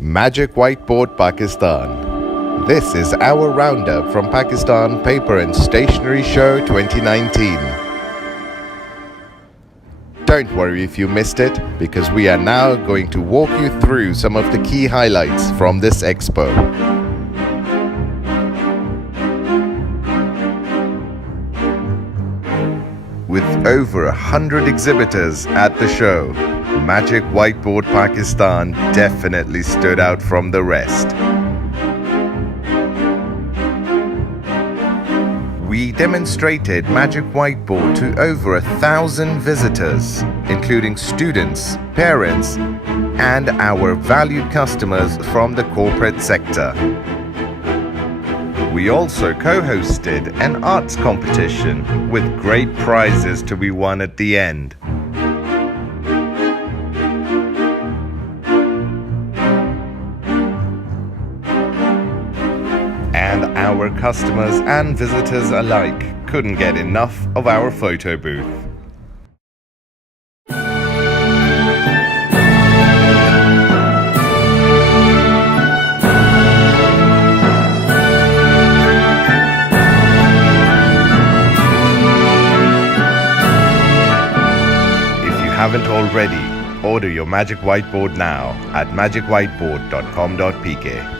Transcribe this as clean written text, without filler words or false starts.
Magic Whiteboard Pakistan. This is our roundup from Pakistan Paper and Stationery Show 2019. Don't worry if you missed it, because we are now going to walk you through some of the key highlights from this expo. With over 100 exhibitors at the show, Magic Whiteboard Pakistan definitely stood out from the rest. We demonstrated Magic Whiteboard to over 1,000 visitors, including students, parents, and our valued customers from the corporate sector. We also co-hosted an arts competition with great prizes to be won at the end. And our customers and visitors alike couldn't get enough of our photo booth. If you haven't already, order your Magic Whiteboard now at magicwhiteboard.com.pk.